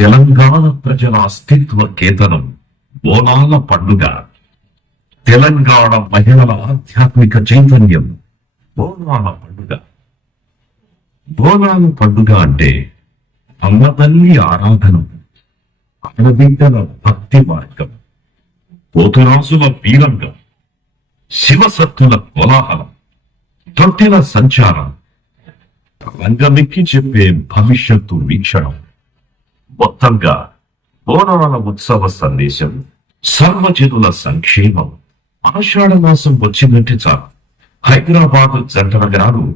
తెలంగాణ ప్రజల అస్తిత్వ కేతనం బోనాల పండుగ. తెలంగాణ మహిళల ఆధ్యాత్మిక చైతన్యం బోనాల పండుగ. బోనాల పండుగ అంటే అమ్మతల్లి ఆరాధన ఆడబిడ్డల భక్తి మార్గం పోతురాసుల పీరంగం శివసత్తుల కోలాహలం తొట్టిన సంచారం. రంగమెక్కి చెప్పే భవిష్యత్తు వీక్షణం. మొత్తంగా బోనాల ఉత్సవ సందేశం సర్వజనుల సంక్షేమం ఆషాఢ మాసం వచ్చిందంటే చాలు. హైదరాబాద్ జంట నగరాలు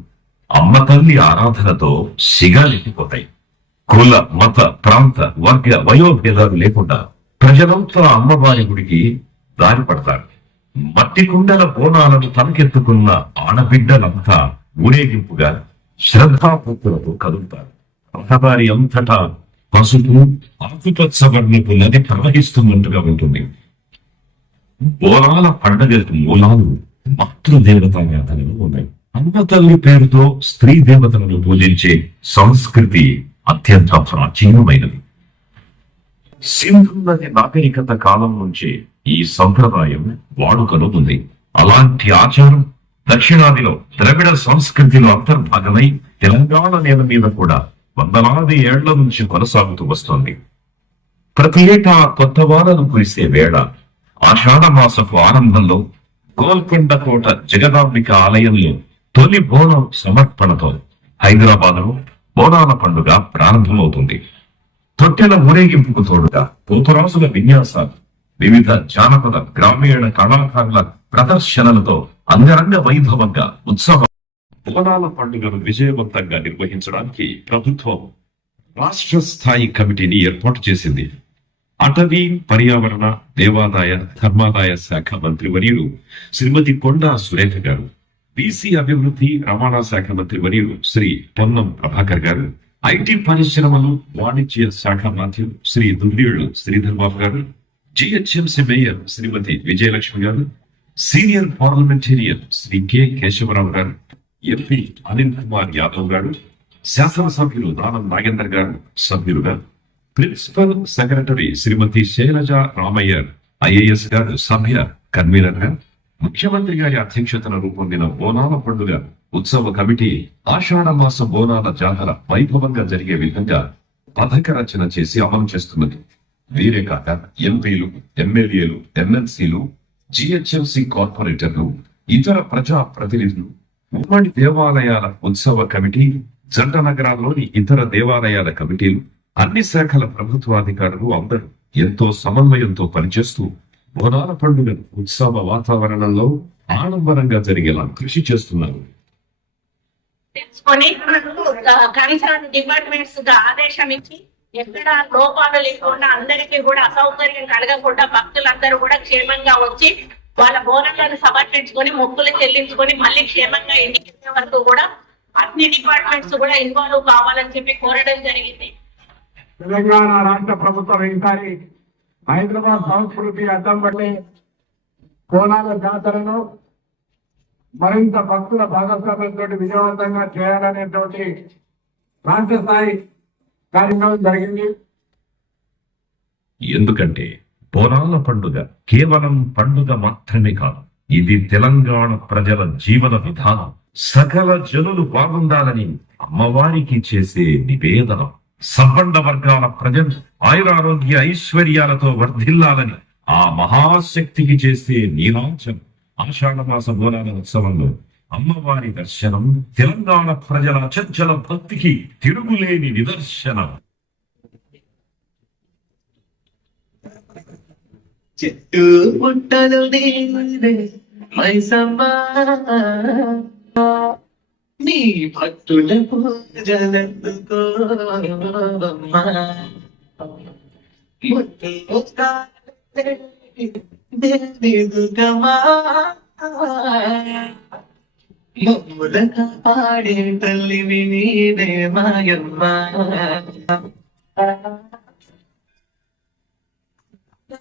అమ్మ తల్లి ఆరాధనతో సిగాలిపోతాయి కుల మత ప్రాంత వర్గ వయోభేదాలు లేకుండా ప్రజలంతా అమ్మవారి గుడికి దారి పడతారు. మట్టి కుండల బోనాలను తలకెత్తుకున్న ఆడబిడ్డలంతా ఊరేగింపుగా శ్రద్ధాభక్తులతో కదులుతారు. రహదారి అంతటా పసుపు ఆకుపచ్చ వర్ణపు నది ప్రవహిస్తున్నట్టుగా ఉంటుంది. బోరాల పండగలకు మూలాలు మాతృదేవతారాధనలు ఉన్నాయి. అమ్మ తల్లి పేరుతో స్త్రీ దేవతలను పూజించే సంస్కృతి అత్యంత ప్రాచీనమైనది. సింధు నది నాగరికత కాలం నుంచే ఈ సంప్రదాయం వాడుకలో ఉంది. అలాంటి ఆచారం దక్షిణాదిలో ద్రవిడ సంస్కృతిలో అంతర్భాగమై తెలంగాణ నేల మీద కూడా వందలాది ఏళ్ళ నుంచి కొనసాగుతూ వస్తోంది. ప్రతి ఏటా కొత్త వానలు కురిసే వేళ ఆషాఢ మాసపు ఆరంభంలో గోల్కొండ కోట జగదాంబిక ఆలయంలో తొలి బోనం సమర్పణతో హైదరాబాద్లో బోనాల పండుగ ప్రారంభమవుతుంది. తొట్టెల ఊరేగింపుకు తోడుగా పోతురాసుల విన్యాసాలు వివిధ జానపద గ్రామీణ కళాకారుల ప్రదర్శనలతో అంగరంగ వైభవంగా ఉత్సవం బోనాల పండుగను విజయవంతంగా నిర్వహించడానికి ప్రభుత్వం రాష్ట్ర స్థాయి కమిటీని ఏర్పాటు చేసింది. అటవీ పర్యావరణ దేవాదాయ ధర్మాదాయ శాఖ మంత్రి వర్యులు శ్రీమతి కొండా సురేఖ గారు బీసీ అభివృద్ధి రవాణా శాఖ మంత్రి వర్యులు శ్రీ పొన్నం ప్రభాకర్ గారు ఐటీ పరిశ్రమలు వాణిజ్య శాఖ మంత్రి శ్రీ దుర్నీళ్ళు శ్రీధర్బాబు గారు జిహెచ్ఎంసీ మేయర్ శ్రీమతి విజయలక్ష్మి గారు senior parliamentarian Shri K Keshava Rao గారు ఎంపీ అనిల్ కుమార్ యాదవ్ గారు శాసనసభ్యులు దానం నాగేందర్ గారు సభ్యులుగా principal secretary Shrimati Shailaja Ramaiyer IAS గారు సభ్య కన్వీనర్గా ముఖ్యమంత్రి గారి అధ్యక్షతన రూపొందిన బోనాల పండుగ ఉత్సవ కమిటీ ఆషాఢ మాస బోనాల జాతర వైభవంగా జరిగే విధంగా పథక రచన చేసి అమలు చేస్తున్నది. వీరే కాక ఎంపీలు ఎమ్మెల్యేలు ఎమ్మెల్సీలు జిహెచ్ఎంసి కార్పొరేటర్లు ఇతర ప్రజా ప్రతినిధులు ఉమ్మడి దేవాలయాల ఉత్సవ కమిటీ జంట నగరాల్లోని ఇతర దేవాలయాల కమిటీలు అన్ని శాఖల ప్రభుత్వాధికారులు అందరూ ఎంతో సమన్వయంతో పనిచేస్తూ బోనాల పండుగ ఉత్సవ వాతావరణంలో ఆడంబరంగా జరిగేలా కృషి చేస్తున్నారు. తెలుసుకొని కన్సర్న్ డిపార్ట్మెంట్స్ ఆదేశం ఇచ్చి ఎక్కడ లోపాలు లేకుండా అందరికీ కూడా అసౌకర్యం కలగకుండా భక్తులందరూ కూడా క్షేమంగా వచ్చి వాళ్ళ బోనాలను సమర్పించుకొని మొక్కులు చెల్లించుకొని మళ్ళీ క్షేమంగా వెళ్ళే వరకు కూడా అన్ని డిపార్ట్మెంట్స్ కూడా ఇన్వాల్వ్ కావాలని చెప్పి కోరడం జరిగింది. తెలంగాణ రాష్ట్ర ప్రభుత్వం ఈసారి హైదరాబాద్ సంస్కృతి అద్దం పట్టి కోనాల జాతరను మరింత భక్తుల భాగస్వామ్యంతో విజయవంతంగా చేయాలనేటువంటి రాష్ట్ర స్థాయి కార్యక్రమం జరిగింది. ఎందుకంటే బోనాల పండుగ కేవలం పండుగ మాత్రమే కాదు ఇది తెలంగాణ ప్రజల జీవన విధానం. సకల జనులు బాగుండాలని అమ్మవారికి చేసే నివేదన. సంబంధ వర్గాల ప్రజలు ఆయురారోగ్య ఐశ్వర్యాలతో వర్ధిల్లాలని ఆ మహాశక్తికి చేసే నీలాంచం ఆషాఢమాస బోనాల ఉత్సవంలో అమ్మవారి దర్శనం తెలంగాణ ప్రజల అచంచల భక్తికి తిరుగులేని నిదర్శనం. చెట్టు పుట్టలు నీవే మైసమ్మా నీ భక్తుల పూజలందుకో మమ్ములక పాడే తల్లివి